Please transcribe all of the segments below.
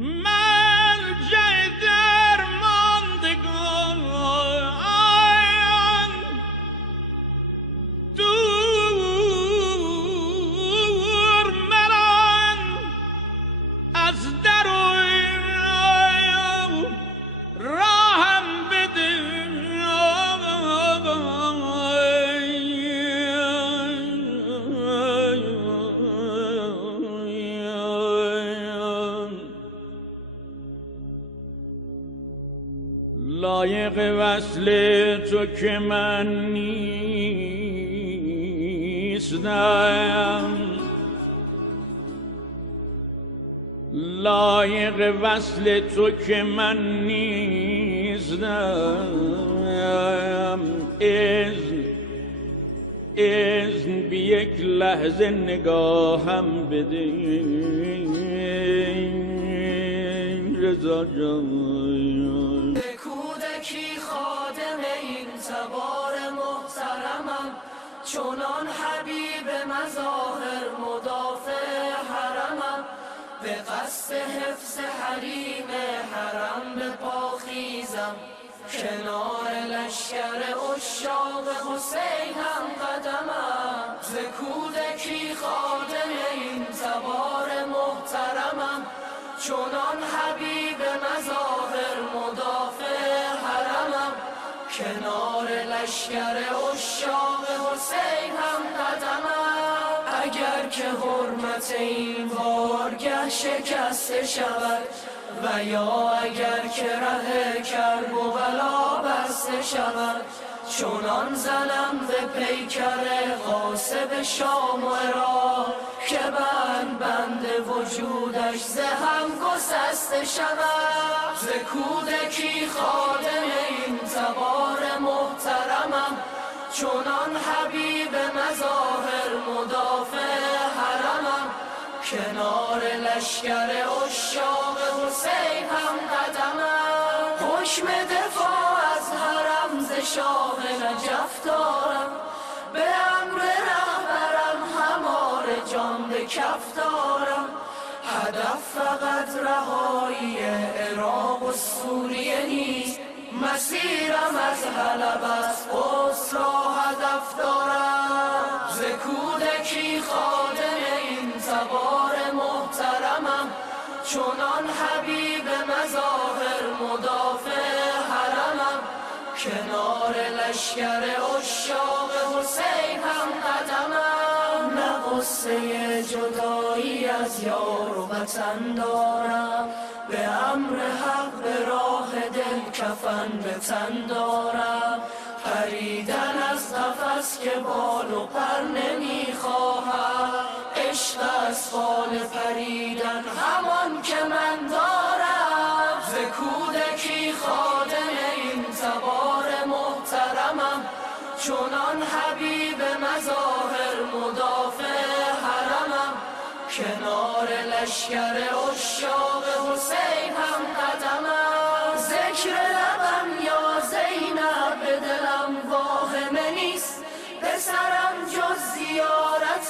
مرجع درماندگان دور مران از در راهم بده لایق وصل تو که من نیستم، لایق وصل تو که من نیستم. اذن بی یک لحظه نگاهم بده رضا جان. کودکی خادم این تبار محترمم، چونان حبیب مظاهر مدافع حرمم. به قصد حفظ حریم حرم به پاخیزم، کنار لشکر عشاق حسین هم قدمم. ز کودکی خادم این تبار محترمم، چونان حبیب مظاهر مدافع حرمم. کنار لشکر عشاق حسین هم قدمم. اگر که حرمت این بارگه شکسته شود و یا اگر که ره کرب و بلا بسته شود، چونان زنم به پیکر غاصب شام و عراق که بند وجودش ز هم گسسته شود. ز کودکی خادم این تبار محترمم، چونان حبیب مظاهر مدافع حرمم. کنار لشکر عشاق حسین هم قدمم. حکم دفاع از حرم ز شاه نجف دارم، به امر رهبرم همار جان به کف دارم. هدف فقط رهایی عراق و سوریه نیست، مسیرم از حلب از قدس را هدف دارم. ز کودکی خادم این تبار محترمم، چونان حبیب مظاهر مدافع حرمم. کنار لشکر عشاق حسین هم قدمم. نه غصه جدایی از یار و وطن دارم، به امر حق به راه دل کفن به تن دارم. پریدن از قفس که بال و پر نمیخواهم، عشق از بال پریدن همان که من دارم. ز کودکی خادم این تبار محترمم، چونان حبیب مظاهر مدافع حرمم. کنار لشکر عشاق حسین هم قدمم. ذکر لبم یا زینب به دلم واهمه نیست، پسرم جز زیارت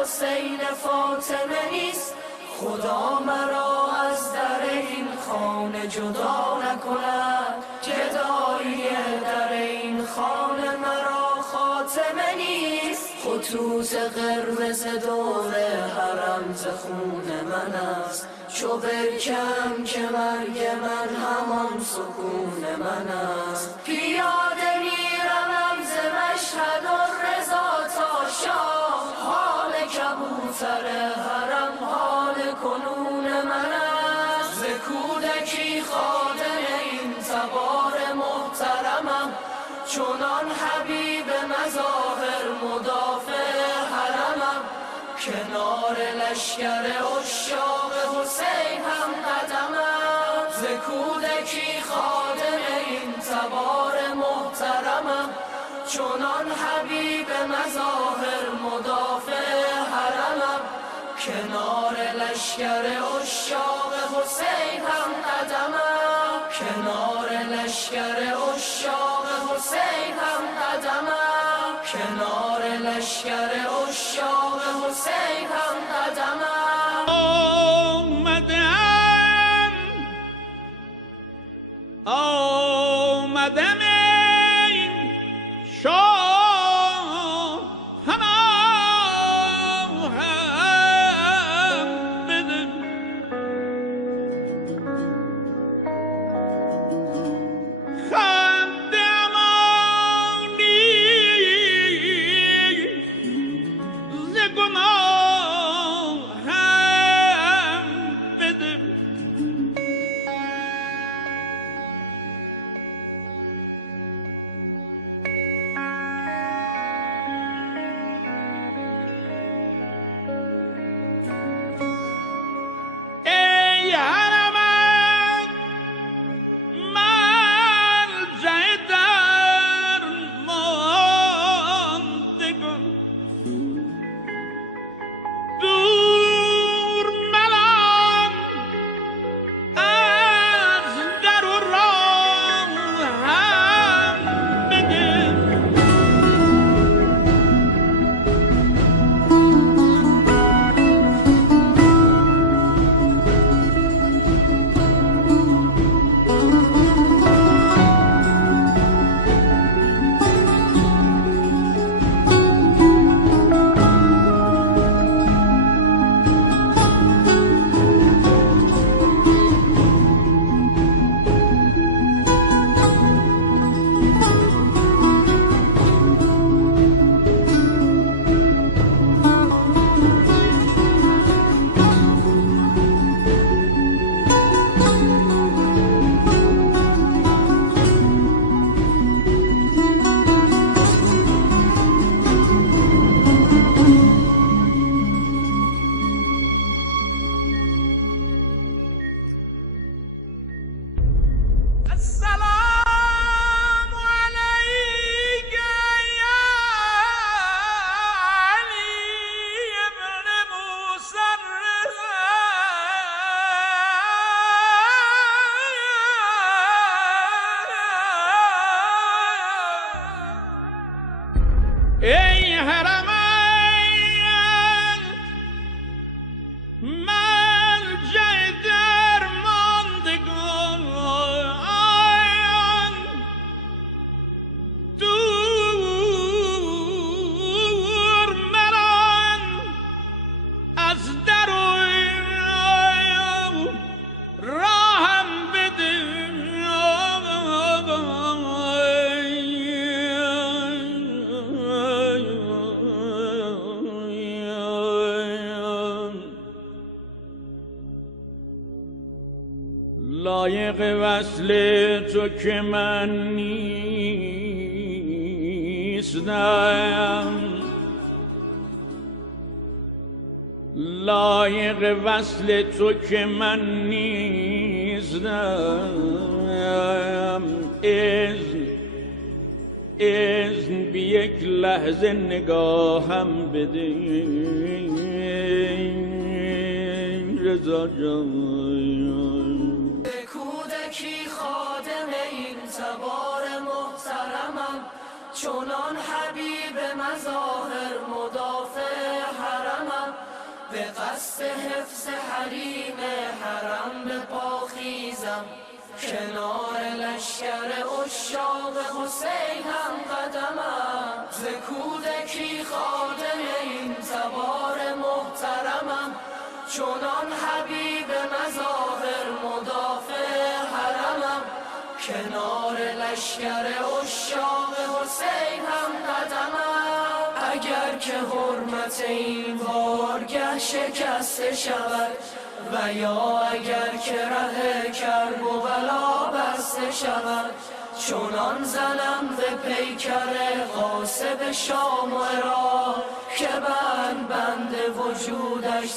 حسین فاطمه نیست. خدا مرا از در این خانه جدا نکند، جدایی در این خانه مرا خاتمه نیست. خطوط قرمز دور حرم ز خون من است، چو برکم که مرگ من همان سکون من است. پیاده میروم ز مشهد و رضا تا شاه، حال کبوتر حرم حال کنون من است. ز کودکی خادم این تبار محترمم، چونان حبیب مظاهر مدافع حرمم. کنار لشکر عشاق حسین هم قدمم. ز کودکی خادم این تبار محترمم، چونان حبیب مظاهر مدافع حرمم. کنار لشکر عشاق حسین هم قدمم. کنار لشکر عشاق حسین هم قدمم. کنار لشکر عشاق حسین هم قدمم. آمدم السلام عليك يا علي ابن موسى الرضا ای حرمین ملجأ درماندگان دور مران از در و راهم بده لایق وصل تو که من نیستم لایق وصل تو که من نیستم اذن بی یک لحظه نگاهم بده رضا جان کودکی خادم این تبار محترمم چونان حبیب مظاهر مدافع حرمم به قصد حفظ حریم حرم به پاخیزم کنار لشکر عشاق حسین هم قدمم ز کودکی خادم این تبار محترمم چونان حبیب مظاهر مدافع حرمم کنار لشکر عشاق حسین هم قدمم اگر که حرمت این بارگه شکسته شود و یا اگر که ره کرب و بلا بسته شود چونان زنم به پیکر غاصب شام و عراق که بند وجودش